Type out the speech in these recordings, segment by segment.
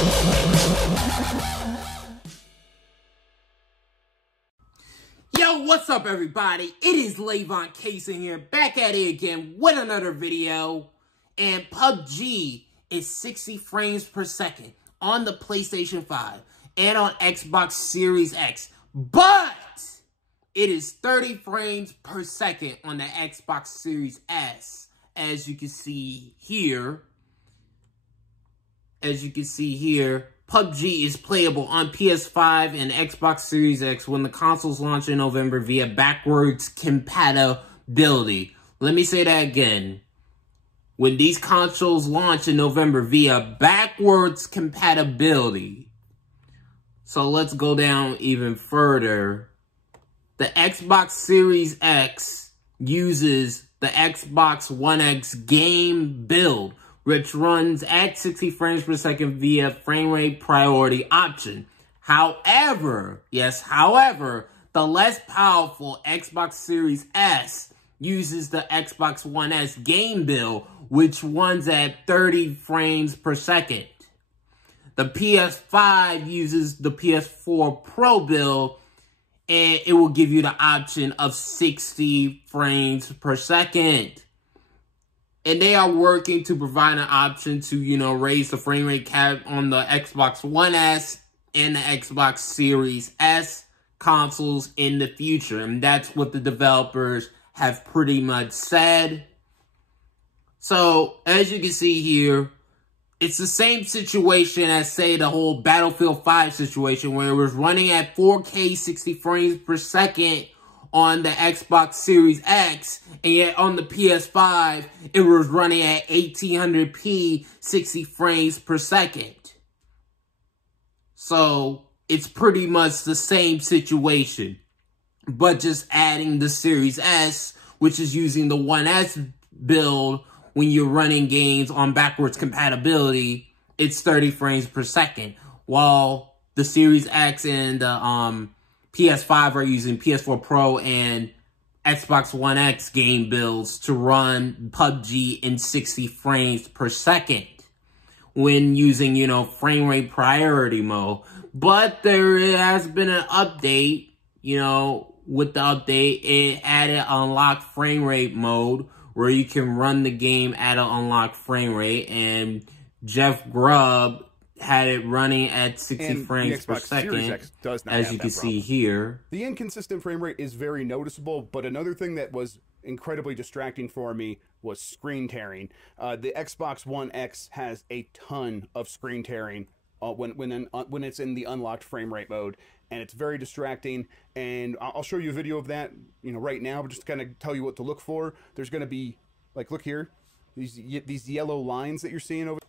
Yo, what's up everybody? It is Levon Casing here, back at it again with another video. And PUBG is 60 frames per second on the PlayStation 5 and on Xbox Series X. But it is 30 frames per second on the Xbox Series S. As you can see here. PUBG is playable on PS5 and Xbox Series X when the consoles launch in November via backwards compatibility. Let me say that again. When these consoles launch in November via backwards compatibility. So let's go down even further. The Xbox Series X uses the Xbox One X game build, which runs at 60 frames per second via frame rate priority option. However, the less powerful Xbox Series S uses the Xbox One S game build, which runs at 30 frames per second. The PS5 uses the PS4 Pro build, and it will give you the option of 60 frames per second. And they are working to provide an option to, raise the frame rate cap on the Xbox One S and the Xbox Series S consoles in the future. And that's what the developers have pretty much said. So, as you can see here, it's the same situation as, say, the whole Battlefield 5 situation, where it was running at 4K 60 frames per second on the Xbox Series X, and yet on the PS5, it was running at 1800p 60 frames per second. So, it's pretty much the same situation, but just adding the Series S, which is using the One S build when you're running games on backwards compatibility, it's 30 frames per second, while the Series X and the PS5 are using PS4 Pro and Xbox One X game builds to run PUBG in 60 frames per second when using, frame rate priority mode. But there has been an update, with the update, it added unlocked frame rate mode where you can run the game at an unlocked frame rate, and Jeff Grubb had it running at 60 frames per second, as you can see here. The inconsistent frame rate is very noticeable, but another thing that was incredibly distracting for me was screen tearing. The Xbox One X has a ton of screen tearing when it's in the unlocked frame rate mode, and it's very distracting. And I'll show you a video of that, right now, but just kind of tell you what to look for. There's going to be, like, look here, these yellow lines that you're seeing over.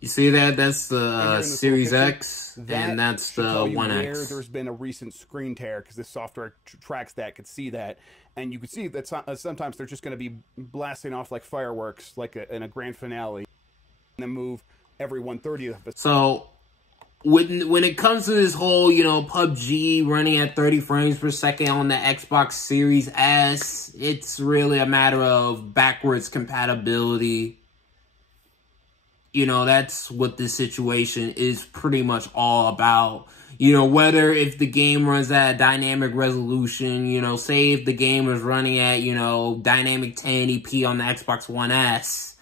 You see that? That's the Series X, and that's the One X. There's been a recent screen tear, because this software tracks that, could see that. And you can see that sometimes they're just going to be blasting off like fireworks, like in a grand finale, and then move every 1/30th of a second. So, when it comes to this whole, PUBG running at 30 frames per second on the Xbox Series S, it's really a matter of backwards compatibility. That's what this situation is pretty much all about. Whether if the game runs at a dynamic resolution, say if the game is running at, dynamic 1080p on the Xbox One S,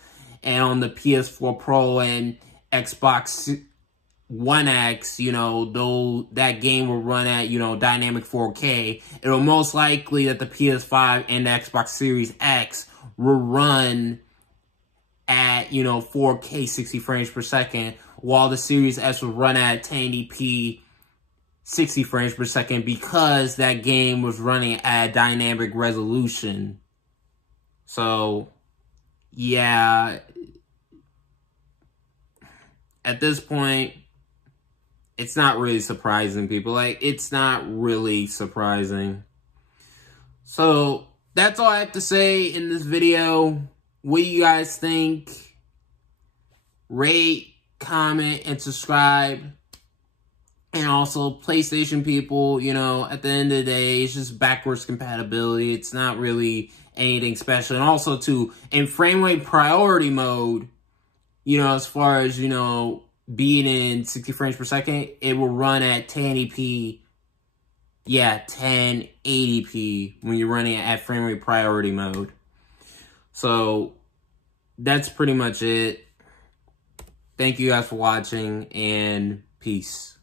and on the PS4 Pro and Xbox One X, though that game will run at, dynamic 4K, it'll most likely that the PS5 and the Xbox Series X will run at, 4K 60 frames per second, while the Series S will run at 1080p 60 frames per second, because that game was running at dynamic resolution. So, yeah, at this point, it's not really surprising, people. Like, it's not really surprising. So, that's all I have to say in this video. What do you guys think? Rate, comment, and subscribe. And also, PlayStation people, at the end of the day, it's just backwards compatibility. It's not really anything special. And also, too, in frame rate priority mode, you know, as far as, you know, being in 60 frames per second, it will run at 1080p. Yeah, 1080p when you're running at frame rate priority mode. So that's pretty much it. Thank you guys for watching, and peace.